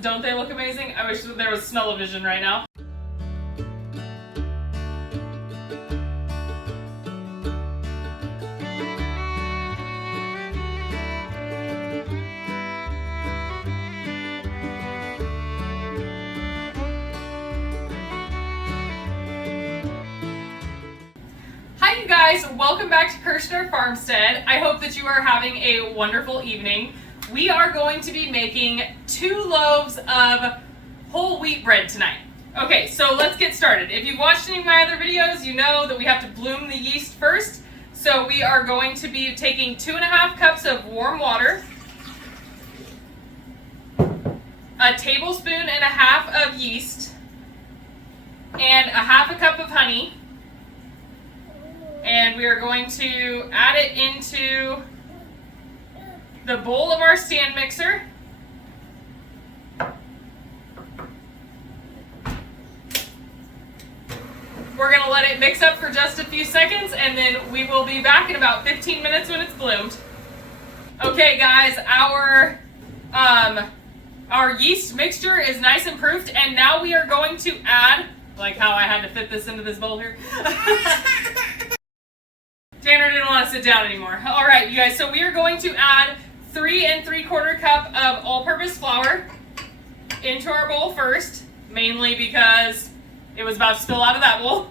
Don't they look amazing? I wish there was smell-o-vision right now. Hi you guys, welcome back to Kirshner Farmstead. I hope that you are having a wonderful evening. We are going to be making 2 loaves of whole wheat bread tonight. Okay, so let's get started. If you've watched any of my other videos, you know that we have to bloom the yeast first. So we are going to be taking 2.5 cups of warm water, a tablespoon and a half of yeast, and a half a cup of honey. And we are going to add it into the bowl of our stand mixer. We're going to let it mix up for just a few seconds, and then we will be back in about 15 minutes when it's bloomed. Okay guys, our yeast mixture is nice and proofed, and now we are going to add, like how I had to fit this into this bowl here. Tanner didn't want to sit down anymore. All right, you guys, so we are going to add 3 3/4 cup of all-purpose flour into our bowl first, mainly because it was about to spill out of that bowl.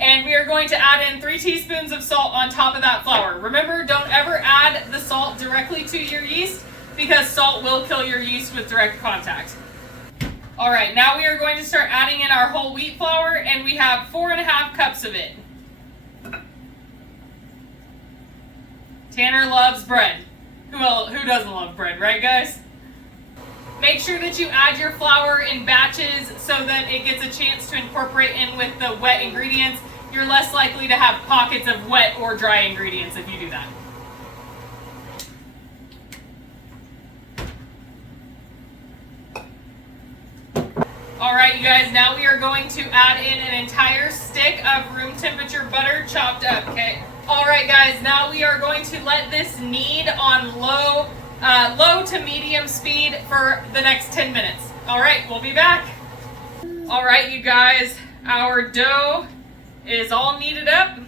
And we are going to add in 3 teaspoons of salt on top of that flour. Remember, don't ever add the salt directly to your yeast because salt will kill your yeast with direct contact. All right, now we are going to start adding in our whole wheat flour, and we have 4.5 cups of it. Tanner loves bread. Who doesn't love bread, right guys? Make sure that you add your flour in batches so that it gets a chance to incorporate in with the wet ingredients. You're less likely to have pockets of wet or dry ingredients if you do that. All right, you guys, now we are going to add in an entire stick of room temperature butter chopped up, okay? All right, guys, now we are going to let this knead on low to medium speed for the next 10 minutes. All right, we'll be back. All right, you guys, our dough is all kneaded up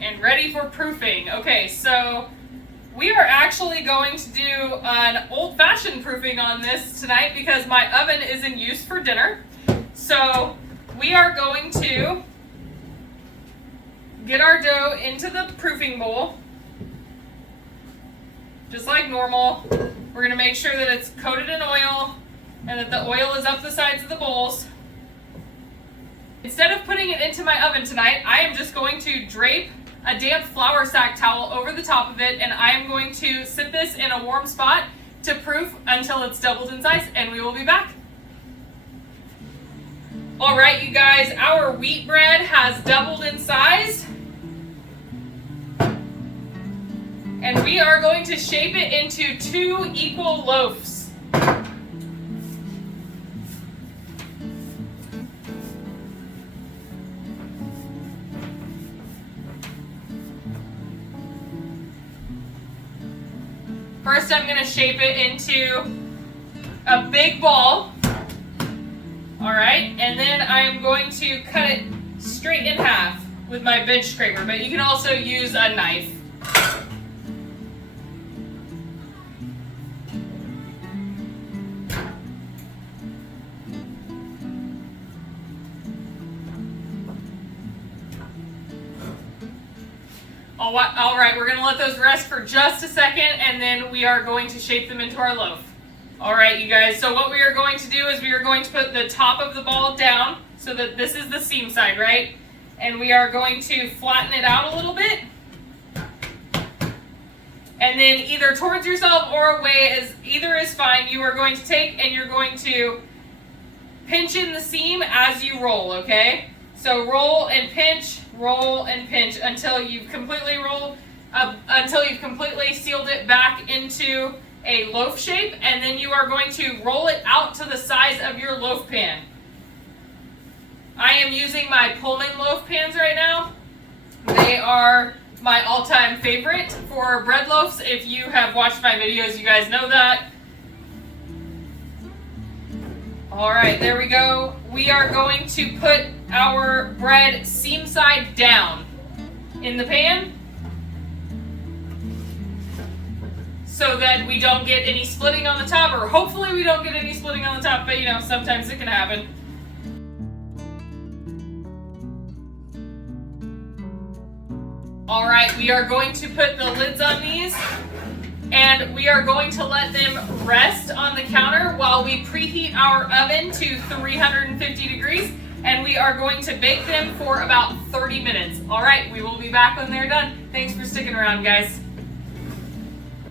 and ready for proofing. Okay, so we are actually going to do an old-fashioned proofing on this tonight because my oven is in use for dinner. So we are going to get our dough into the proofing bowl, just like normal. We're going to make sure that it's coated in oil and that the oil is up the sides of the bowls. Instead of putting it into my oven tonight, I am just going to drape a damp flour sack towel over the top of it, and I am going to sit this in a warm spot to proof until it's doubled in size, and we will be back. All right, you guys, our wheat bread has doubled in size, and we are going to shape it into 2 equal loaves. First, I'm going to shape it into a big ball. All right, and then I'm going to cut it straight in half with my bench scraper, but you can also use a knife. All right, we're going to let those rest for just a second, and then we are going to shape them into our loaf. All right, you guys, so what we are going to do is we are going to put the top of the ball down so that this is the seam side, right? And we are going to flatten it out a little bit. And then either towards yourself or away, either is fine. You are going to take and you're going to pinch in the seam as you roll, okay? So roll and pinch until you've completely sealed it back into a loaf shape, and then you are going to roll it out to the size of your loaf pan. I am using my Pullman loaf pans right now. They are my all-time favorite for bread loaves. If you have watched my videos, you guys know that. All right, there we go. We are going to put our bread seam side down in the pan so that we don't get any splitting on the top, or hopefully we don't get any splitting on the top, but you know, sometimes it can happen. All right, we are going to put the lids on these, and we are going to let them rest on the counter while we preheat our oven to 350 degrees, and we are going to bake them for about 30 minutes. All right, we will be back when they're done. Thanks for sticking around, guys.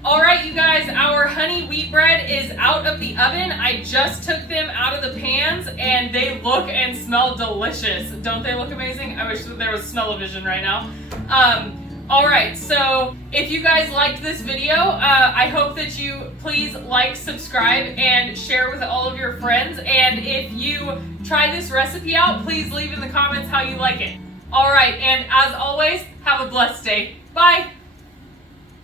All right, you guys, our honey wheat bread is out of the oven. I just took them out of the pans, and they look and smell delicious. Don't they look amazing? I wish there was smell-o-vision right now. All right, so if you guys liked this video, I hope that you please like, subscribe, and share with all of your friends. And if you try this recipe out, please leave in the comments how you like it. All right, and as always, have a blessed day. Bye.